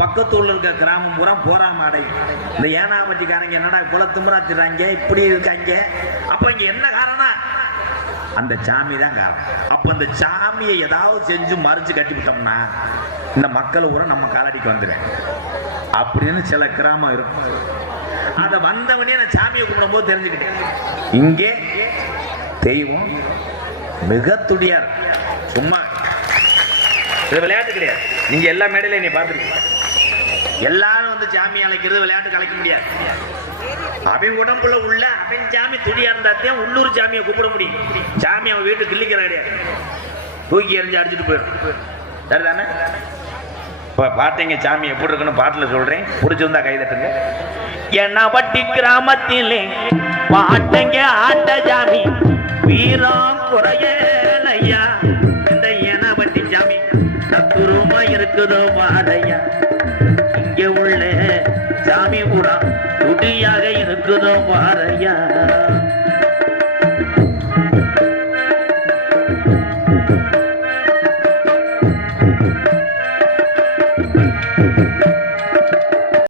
பக்கத்தூர்ல இருக்க கிராமம் பூரா போராம அடையும். இந்த ஏனாபட்டிக்காரங்க என்னடா குளத்துமுறாத்திடுறாங்க இப்படி இருக்காங்க. அப்ப இங்க என்ன காரணம்? அந்த சாமி தான் காரணம். அப்ப அந்த சாமியை ஏதாவது செஞ்சு மறைச்சு கட்டிவிட்டோம்னா இந்த மக்கள் பூரா நம்ம காலடிக்கு வந்துடுறேன் அப்படின்னு சில கிராமம் இருக்கும். அதை வந்தவனே நான் சாமியை கும்பிடும் போது தெரிஞ்சுக்கிட்டேன், இங்கே தெய்வம் மிக துடியார். சும்மா இது விளையாட்டு கிடையாது. நீங்க எல்லா மேடையில நீ பார்த்துருக்கீங்க. எல்லாரும் வந்து சாமி அழைக்கிறது விளையாட்டு கலைக்க முடியாது. அவன் உடம்புல உள்ள அவன் சாமி துடியா இருந்தாத்தான் உள்ளூர் சாமியை கூப்பிட முடியும். சாமி அவன் வீட்டு கிள்ளிக்கிற கிடையாது, தூக்கி எறிஞ்சு அடிச்சுட்டு போயிடும். சரிதானே? இப்ப பார்த்தீங்க சாமி எப்படி இருக்குன்னு பாட்டுல சொல்றேன், பிடிச்சிருந்தா கைதட்டுங்க. ஏனாபட்டி கிராமத்திலே பாட்டங்க ஆட்ட சாமி வீரம் குறையலையா. இந்த ஏனாபட்டி சாமி தத்துருமா இருக்குதோ வாடையா. இங்கே உள்ள சாமி கூட துடியாக இருக்குதோ வாரையா.